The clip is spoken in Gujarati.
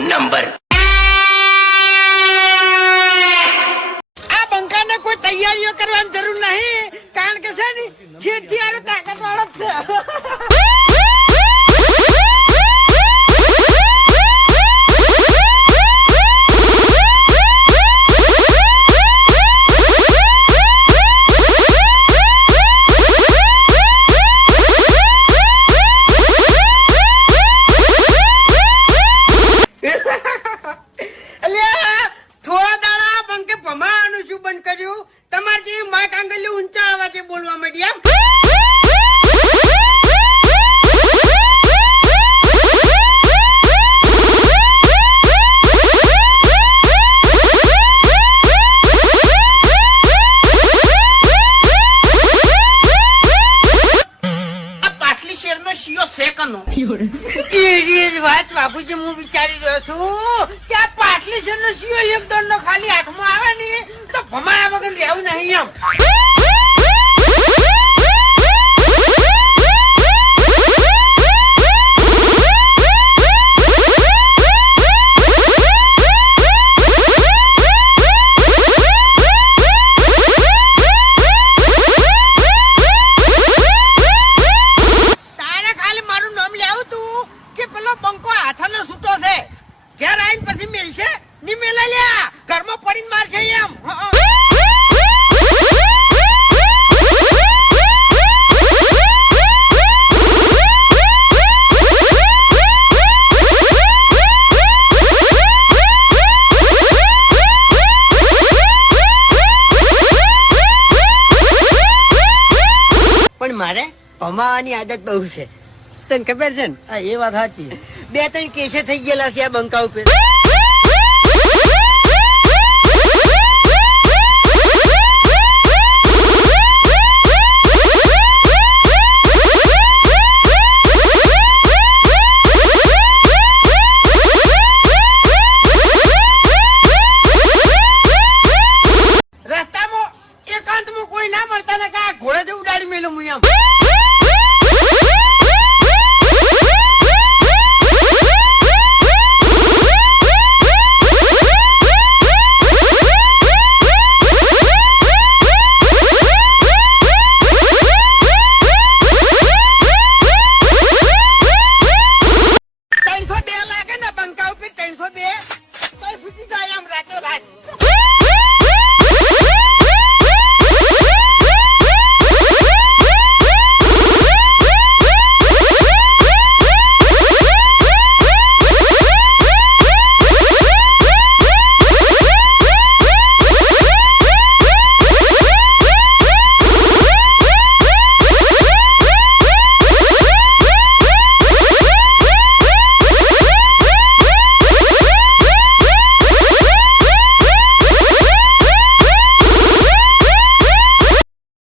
નંબર આ બંકાને કોઈ તૈયારીઓ કરવાની જરૂર નહીં. કારણ કે છે ને છેડથી આનો તાકાત વાળો જેવી માટ આંગળી ઊંચા અવાજે બોલવા માંડી એમ વાત બાપુજી, હું વિચારી રહ્યો છું કે આ પાટલી શેરનો શિયો એક દંડનો કે પંખો હાથાનો સૂતો છે. ઘેર આવીને પછી મેલશે ની મેલા લ્યા? ઘરમાં પડીને મારશે એમ. પણ મારે ભમાવાની આદત બહુ છે. તને ખબર છે એ વાત સાચી બે ત્રણ કેસે થઈ ગયેલા છે આ બંકા ઉપર. રસ્તામાં એકાંતમાં કોઈ ના મળતા ને કા ઘોડા જેવું ઉડાડી મેલું હું